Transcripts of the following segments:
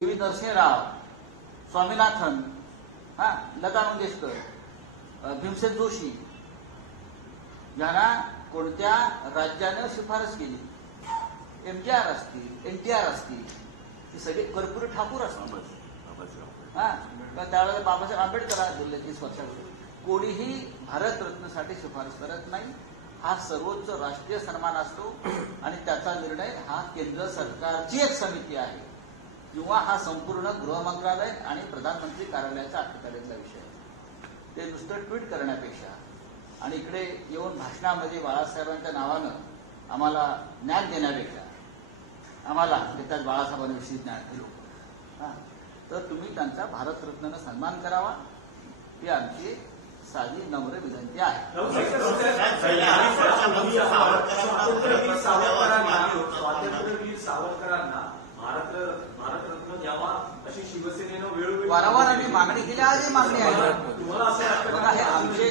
नरसिंहराव, स्वामीनाथन, लता मंगेशकर, भीमसेन जोशी यांना कोणत्या राज्यानं शिफारस केली? एमजीआर असतील, एनटीआर असतील, ही सगळे कर्पूरी ठाकूर असतील. त्यावेळेला बाबासाहेब आंबेडकर बोलले 30 वर्षापूर्वी कोणीही भारतरत्नसाठी शिफारस करत नाही. हा सर्वोच्च राष्ट्रीय सन्मान असतो आणि त्याचा निर्णय हा केंद्र सरकारची एक समिती आहे किंवा हा संपूर्ण गृह मंत्रालय आणि प्रधानमंत्री कार्यालयाचा अखत्यारीतला विषय आहे. ते नुसतं ट्विट करण्यापेक्षा आणि इकडे येऊन भाषणामध्ये बाळासाहेबांच्या नावानं आम्हाला ज्ञान देण्यापेक्षा आम्हाला त्यात बाळासाहेबांविषयी ज्ञान दिलं तर तुम्ही त्यांचा भारतरत्नानं सन्मान करावा ही आमची साधी नम्र विनंती आहे. स्वातंत्र्यवीर सावरकरांना भारतरत्न द्यावा अशी शिवसेनेनं वेळोवेळी वारंवार आम्ही मागणी केली. आजही मागणी आहे. तुम्हाला असं आहे आमचे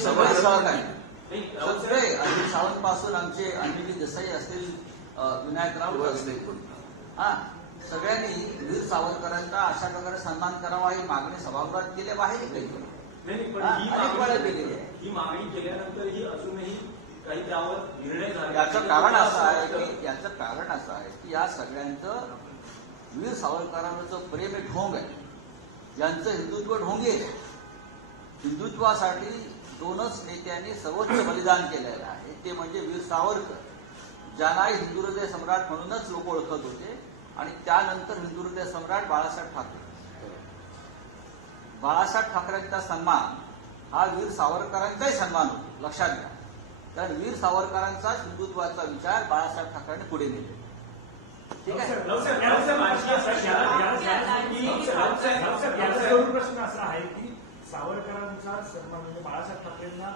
सगळे सहकारी सगळे अनिल सावंत पासून आमचे अंजली देसाई असतील, विनायक राऊत असतील, सगळ्यांनी वीर सावरकरांचा अशा प्रकारे सन्मान करावा ही मागणी सभागृहात केली बाहेर केली. ही मागणी केल्यानंतर ही अजूनही काही त्यावर निर्णय झाला. याचं कारण असं आहे की या सगळ्यांचं वीर सावरकरांचं प्रेम एक ढोंग आहे. यांचं हिंदुत्व ढोंगी आहे. हिंदुत्वासाठी दोनच नेत्यांनी सर्वोच्च बलिदान केलेलं आहे. ते म्हणजे वीर सावरकर, ज्यांनाही हिंदू हृदय सम्राट म्हणूनच लोक ओळखत होते, आणि त्यानंतर हिंदू हृदय सम्राट बाळासाहेब ठाकरे. बाळासाहेब ठाकरेंचा सन्मान हा वीर सावरकरांचाही सन्मान होतो, लक्षात घ्या. कारण वीर सावरकरांचा हिंदुत्वाचा विचार बाळासाहेब ठाकरेंनी पुढे नेले. ठीक आहे. प्रश्न असा आहे की सावरकरांचा सन्मान म्हणजे बाळासाहेब ठाकरेंना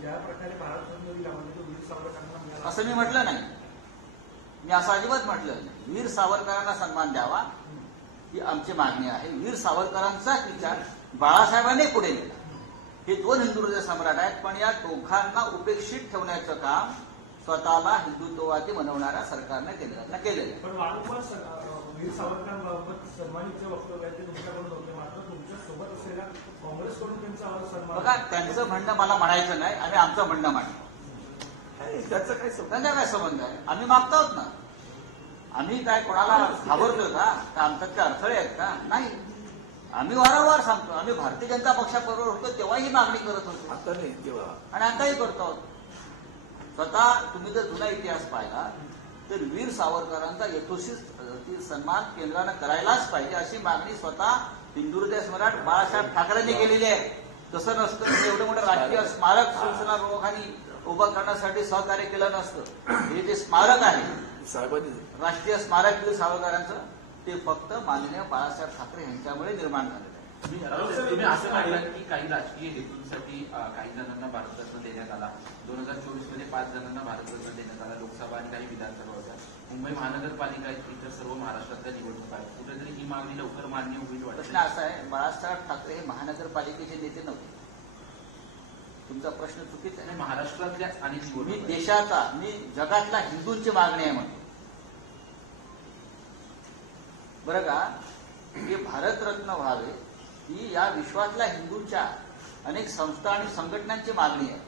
ज्या प्रकारे भारतरत्न दिला म्हणजे तो वीर सावरकरांना मिळाला असं मी म्हटलं नाही. मी असं अजिबात म्हटलं नाही. वीर सावरकरांना सन्मान द्यावा ही आमची मागणी आहे. वीर सावरकरांचाच विचार बाळासाहेबांनी पुढे नेला. हे दोन हिंदू हृदय सम्राट आहेत, पण या दोघांना उपेक्षित ठेवण्याचं काम स्वतःला हिंदुत्ववादी बनवणाऱ्या सरकारने केलेलं आहे. पण वारंवार वीर सावरकरांबाबत सन्मानितचे वक्तव्य आहे ते तुमच्याकडून होते, मात्र तुमच्या सोबत असलेल्या काँग्रेसकडून त्यांचा सन्मान. बघा, त्यांचं म्हणणं मला म्हणायचं नाही. आम्ही आमचं म्हणणं मांडतो. त्याचा काय त्यांचा काय संबंध आहे? आम्ही मागतो आहोत ना. आम्ही काय कोणाला घाबरतो का? आमच्यात काय अडथळे आहेत का? नाही. आम्ही वारंवार सांगतो. आम्ही भारतीय जनता पक्षाबरोबर होतो तेव्हाही मागणी करत होतो आणि आताही करतो आहोत. स्वतः तुम्ही जर जुना इतिहास पाहिला तर वीर सावरकरांचा यथोचित सन्मान केंद्रानं करायलाच पाहिजे अशी मागणी स्वतः हिंदू हृदय सम्राट बाळासाहेब ठाकरेंनी केलेली आहे. तसं नसतं एवढं मोठं राष्ट्रीय स्मारक शिवसेना प्रमुखांनी उभं करण्यासाठी सहकार्य केलं नसतं. हे जे स्मारक आहे राष्ट्रीय स्मारक वीर सावरकरांचं ते फक्त माननीय बाळासाहेब ठाकरे यांच्यामुळे निर्माण झालेलं आहे. तुम्ही असं म्हटलं की काही राजकीय हेतूंसाठी काही जणांना भारतरत्न देण्यात आला. 2024 मध्ये 5 जणांना भारतरत्न देण्यात आला. लोकसभा आणि काही विधानसभा होत्या. मुंबई महानगरपालिका इतर सर्व महाराष्ट्रातल्या निवडणूक आहेत. कुठेतरी ही मागणी लवकर मान्य होईल वाटत. प्रश्न असा आहे, बाळासाहेब ठाकरे हे महानगरपालिकेचे नेते नव्हते. तुमचा प्रश्न चुकीचा आहे. महाराष्ट्रातल्या आणि मी देशाचा, मी जगातला हिंदूंची मागणी आहे म्हणतो. बरं का, हे भारतरत्न व्हावे ही या विश्वातल्या हिंदूंच्या अनेक संस्था आणि संघटनांची मागणी आहे.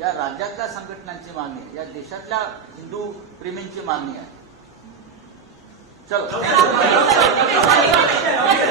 या राज्यातल्या संघटनांची मागणी आहे. या देशातल्या हिंदू प्रेमींची मागणी आहे. चलो.